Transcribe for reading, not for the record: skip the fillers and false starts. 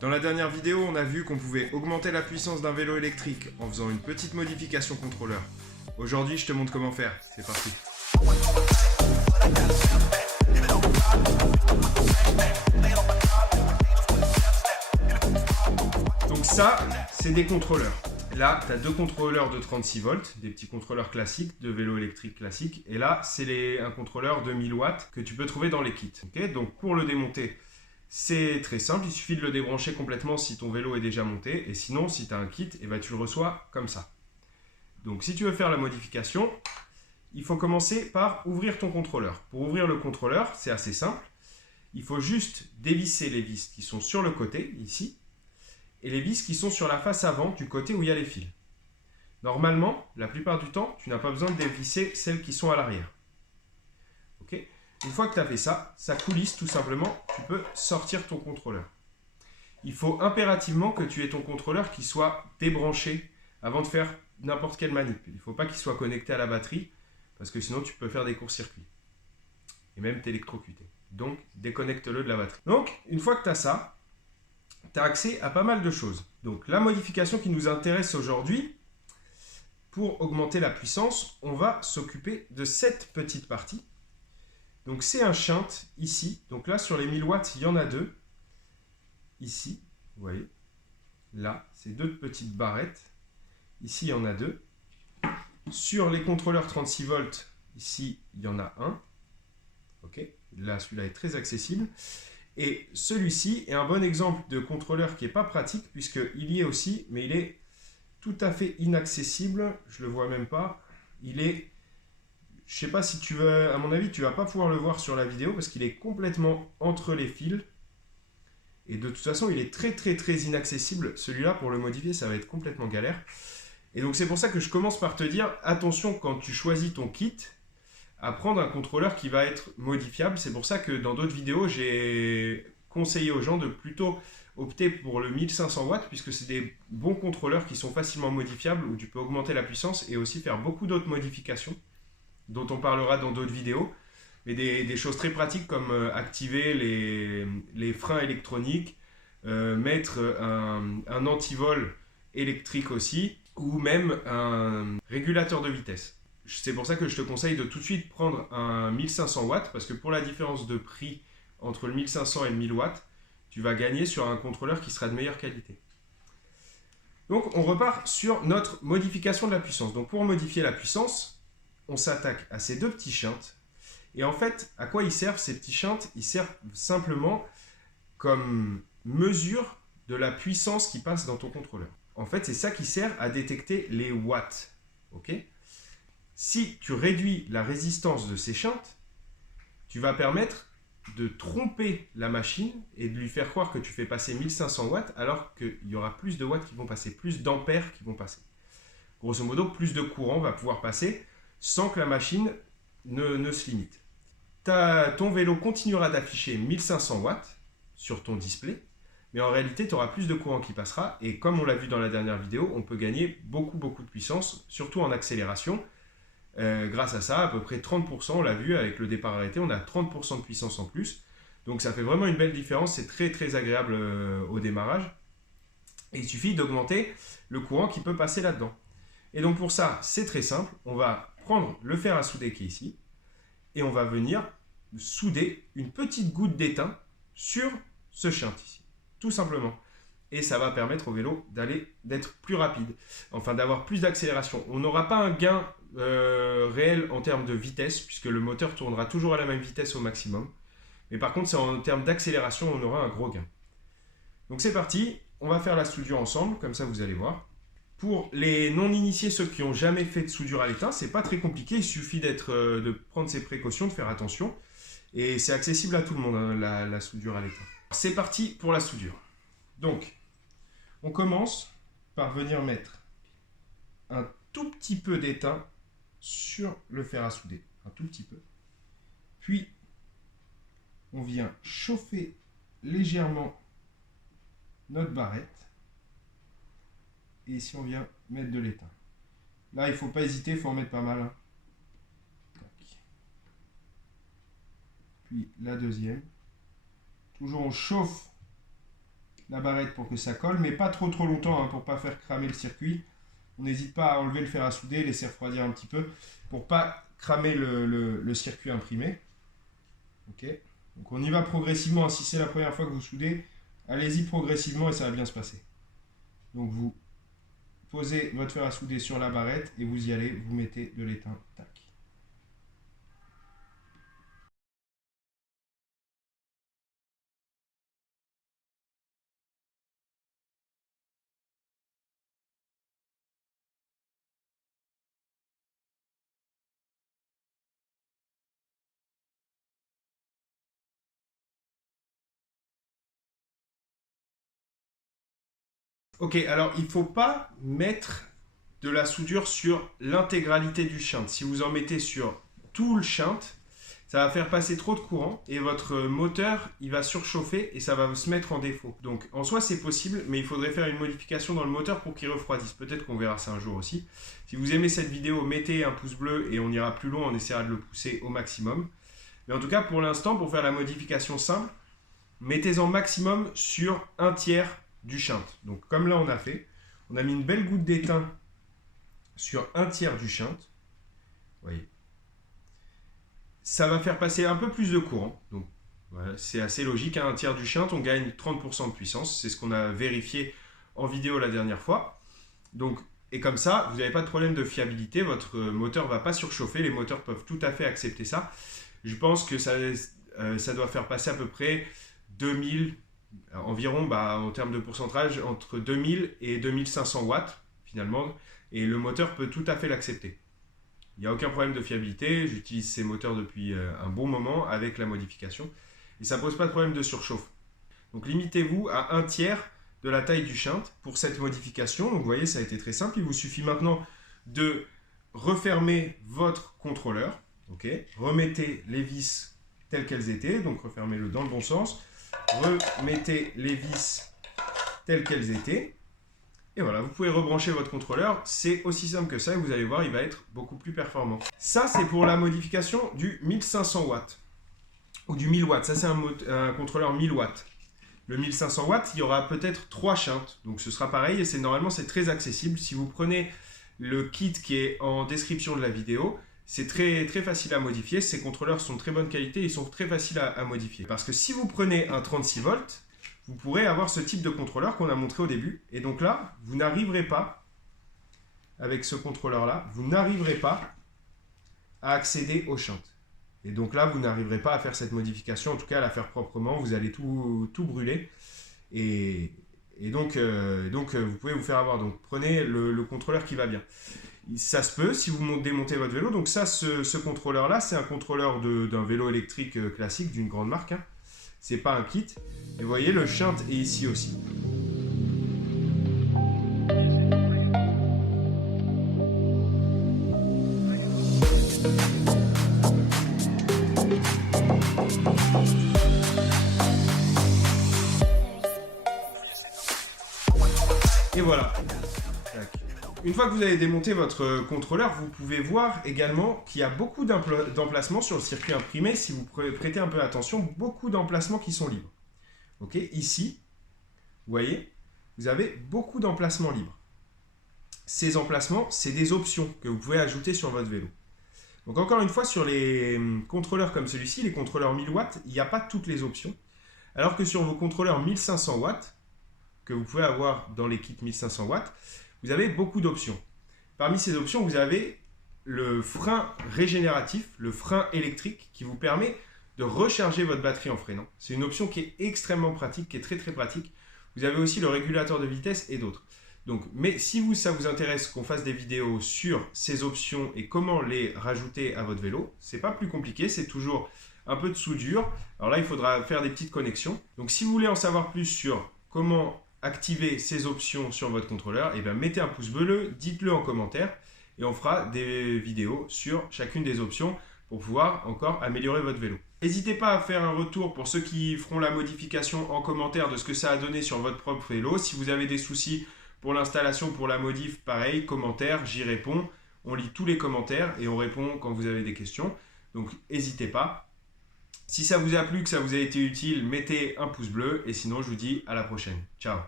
Dans la dernière vidéo, on a vu qu'on pouvait augmenter la puissance d'un vélo électrique en faisant une petite modification contrôleur. Aujourd'hui, je te montre comment faire. C'est parti. Donc ça, c'est des contrôleurs. Là, tu as deux contrôleurs de 36 volts, des petits contrôleurs classiques, de vélo électrique classique. Et là, c'est un contrôleur de 1000 watts que tu peux trouver dans les kits. Okay, donc pour le démonter, c'est très simple. Il suffit de le débrancher complètement si ton vélo est déjà monté. Et sinon, si tu as un kit, eh ben, tu le reçois comme ça. Donc si tu veux faire la modification, il faut commencer par ouvrir ton contrôleur. Pour ouvrir le contrôleur, c'est assez simple. Il faut juste dévisser les vis qui sont sur le côté, ici, et les vis qui sont sur la face avant, du côté où il y a les fils. Normalement, la plupart du temps, tu n'as pas besoin de dévisser celles qui sont à l'arrière. Okay. Une fois que tu as fait ça, ça coulisse tout simplement, tu peux sortir ton contrôleur. Il faut impérativement que tu aies ton contrôleur qui soit débranché avant de faire n'importe quelle manip. Il ne faut pas qu'il soit connecté à la batterie, parce que sinon tu peux faire des courts-circuits. Et même t'électrocuter. Donc, déconnecte-le de la batterie. Donc, une fois que tu as ça, tu as accès à pas mal de choses. Donc, la modification qui nous intéresse aujourd'hui, pour augmenter la puissance, on va s'occuper de cette petite partie. Donc, c'est un shunt ici. Donc là, sur les 1000 watts, il y en a deux. Ici, vous voyez. Là, c'est deux petites barrettes. Ici, il y en a deux. Sur les contrôleurs 36 volts, ici, il y en a un. Ok. Là, celui-là est très accessible. Et celui-ci est un bon exemple de contrôleur qui n'est pas pratique, puisqu'il y est aussi, mais il est tout à fait inaccessible. Je ne le vois même pas. Il est, je ne sais pas si tu veux, à mon avis, tu ne vas pas pouvoir le voir sur la vidéo, parce qu'il est complètement entre les fils. Et de toute façon, il est très inaccessible. Celui-là, pour le modifier, ça va être complètement galère. Et donc, c'est pour ça que je commence par te dire, attention quand tu choisis ton kit, à prendre un contrôleur qui va être modifiable. C'est pour ça que dans d'autres vidéos, j'ai conseillé aux gens de plutôt opter pour le 1500 watts, puisque c'est des bons contrôleurs qui sont facilement modifiables, où tu peux augmenter la puissance et aussi faire beaucoup d'autres modifications, dont on parlera dans d'autres vidéos. Mais des choses très pratiques comme activer les freins électroniques, mettre un antivol électrique aussi, ou même un régulateur de vitesse. C'est pour ça que je te conseille de tout de suite prendre un 1500 watts, parce que pour la différence de prix entre le 1500 et le 1000 watts, tu vas gagner sur un contrôleur qui sera de meilleure qualité. Donc on repart sur notre modification de la puissance. Donc pour modifier la puissance, on s'attaque à ces deux petits shunts. Et en fait, à quoi ils servent ces petits shunts? Ils servent simplement comme mesure de la puissance qui passe dans ton contrôleur. En fait, c'est ça qui sert à détecter les watts. Ok ? Si tu réduis la résistance de ces shunts, tu vas permettre de tromper la machine et de lui faire croire que tu fais passer 1500 watts alors qu'il y aura plus de watts qui vont passer, plus d'ampères qui vont passer. Grosso modo, plus de courant va pouvoir passer sans que la machine ne se limite. Ton vélo continuera d'afficher 1500 watts sur ton display, mais en réalité, tu auras plus de courant qui passera. Et comme on l'a vu dans la dernière vidéo, on peut gagner beaucoup de puissance, surtout en accélération. Grâce à ça, à peu près 30%, on l'a vu avec le départ arrêté, on a 30% de puissance en plus. Donc ça fait vraiment une belle différence, c'est très agréable au démarrage. Et il suffit d'augmenter le courant qui peut passer là-dedans. Et donc pour ça, c'est très simple, on va prendre le fer à souder qui est ici, et on va venir souder une petite goutte d'étain sur ce shunt ici, tout simplement. Et ça va permettre au vélo d'être plus rapide, enfin d'avoir plus d'accélération. On n'aura pas un gain réel en termes de vitesse, puisque le moteur tournera toujours à la même vitesse au maximum. Mais par contre, c'est en termes d'accélération, on aura un gros gain. Donc c'est parti, on va faire la soudure ensemble, comme ça vous allez voir. Pour les non-initiés, ceux qui n'ont jamais fait de soudure à l'étain, c'est pas très compliqué, il suffit de prendre ses précautions, de faire attention. Et c'est accessible à tout le monde, hein, la soudure à l'étain. C'est parti pour la soudure. Donc, on commence par venir mettre un tout petit peu d'étain sur le fer à souder, un tout petit peu. Puis, on vient chauffer légèrement notre barrette. Et ici, on vient mettre de l'étain. Là, il ne faut pas hésiter, il faut en mettre pas mal. Hein. Puis la deuxième. Toujours on chauffe la barrette pour que ça colle, mais pas trop longtemps hein, pour ne pas faire cramer le circuit. On n'hésite pas à enlever le fer à souder, laisser refroidir un petit peu pour ne pas cramer le circuit imprimé. Ok. Donc on y va progressivement. Si c'est la première fois que vous soudez, allez-y progressivement et ça va bien se passer. Donc vous posez votre fer à souder sur la barrette et vous y allez, vous mettez de l'étain, tac. Ok, alors il ne faut pas mettre de la soudure sur l'intégralité du shunt. Si vous en mettez sur tout le shunt, ça va faire passer trop de courant et votre moteur il va surchauffer et ça va se mettre en défaut. Donc en soi c'est possible, mais il faudrait faire une modification dans le moteur pour qu'il refroidisse. Peut-être qu'on verra ça un jour aussi. Si vous aimez cette vidéo, mettez un pouce bleu et on ira plus loin, on essaiera de le pousser au maximum. Mais en tout cas pour l'instant, pour faire la modification simple, mettez-en maximum sur 1/3 du shunt. Donc comme là on a fait, on a mis une belle goutte d'étain sur 1/3 du shunt. Vous voyez. Ça va faire passer un peu plus de courant. Donc voilà, c'est assez logique. À 1/3 du shunt, on gagne 30% de puissance. C'est ce qu'on a vérifié en vidéo la dernière fois. Donc, et comme ça, vous n'avez pas de problème de fiabilité. Votre moteur ne va pas surchauffer. Les moteurs peuvent tout à fait accepter ça. Je pense que ça doit faire passer à peu près 2000 environ, en termes de pourcentage, entre 2000 et 2500 watts finalement, et le moteur peut tout à fait l'accepter. Il n'y a aucun problème de fiabilité, j'utilise ces moteurs depuis un bon moment avec la modification, et ça ne pose pas de problème de surchauffe. Donc limitez-vous à 1/3 de la taille du shunt pour cette modification. Donc vous voyez, ça a été très simple, il vous suffit maintenant de refermer votre contrôleur, okay. Remettez les vis telles qu'elles étaient, donc refermez-le dans le bon sens, remettez les vis telles qu'elles étaient et voilà, vous pouvez rebrancher votre contrôleur. C'est aussi simple que ça et vous allez voir, il va être beaucoup plus performant. Ça, c'est pour la modification du 1500 watts ou du 1000 watts. Ça, c'est un contrôleur 1000 watts. Le 1500 watts, il y aura peut-être 3 shunts, donc ce sera pareil et normalement c'est très accessible. Si vous prenez le kit qui est en description de la vidéo, c'est très facile à modifier. Ces contrôleurs sont de très bonne qualité, ils sont très faciles à modifier. Parce que si vous prenez un 36 volts, vous pourrez avoir ce type de contrôleur qu'on a montré au début. Et donc là, vous n'arriverez pas, avec ce contrôleur-là, vous n'arriverez pas à accéder au shunt. Et donc là, vous n'arriverez pas à faire cette modification, en tout cas à la faire proprement, vous allez tout brûler. Et donc, vous pouvez vous faire avoir. Donc prenez le contrôleur qui va bien. Ça se peut si vous démontez votre vélo. Donc ça, ce contrôleur-là, c'est un contrôleur d'un vélo électrique classique d'une grande marque. Hein. C'est pas un kit. Et vous voyez, le shunt est ici aussi. Et voilà. Une fois que vous avez démonté votre contrôleur, vous pouvez voir également qu'il y a beaucoup d'emplacements sur le circuit imprimé. Si vous prêtez un peu attention, beaucoup d'emplacements qui sont libres. Ok, ici, vous voyez, vous avez beaucoup d'emplacements libres. Ces emplacements, c'est des options que vous pouvez ajouter sur votre vélo. Donc encore une fois, sur les contrôleurs comme celui-ci, les contrôleurs 1000 watts, il n'y a pas toutes les options. Alors que sur vos contrôleurs 1500 watts, que vous pouvez avoir dans les kits 1500 watts, vous avez beaucoup d'options. Parmi ces options, vous avez le frein régénératif, le frein électrique qui vous permet de recharger votre batterie en freinant. C'est une option qui est extrêmement pratique, qui est très pratique. Vous avez aussi le régulateur de vitesse et d'autres. Donc, mais si ça vous intéresse qu'on fasse des vidéos sur ces options et comment les rajouter à votre vélo, c'est pas plus compliqué, c'est toujours un peu de soudure. Alors là, il faudra faire des petites connexions. Donc si vous voulez en savoir plus sur comment activer ces options sur votre contrôleur, et bien mettez un pouce bleu, dites-le en commentaire et on fera des vidéos sur chacune des options pour pouvoir encore améliorer votre vélo. N'hésitez pas à faire un retour pour ceux qui feront la modification en commentaire de ce que ça a donné sur votre propre vélo. Si vous avez des soucis pour l'installation, pour la modif, pareil, commentaire, j'y réponds. On lit tous les commentaires et on répond quand vous avez des questions. Donc n'hésitez pas. Si ça vous a plu, que ça vous a été utile, mettez un pouce bleu et sinon je vous dis à la prochaine. Ciao.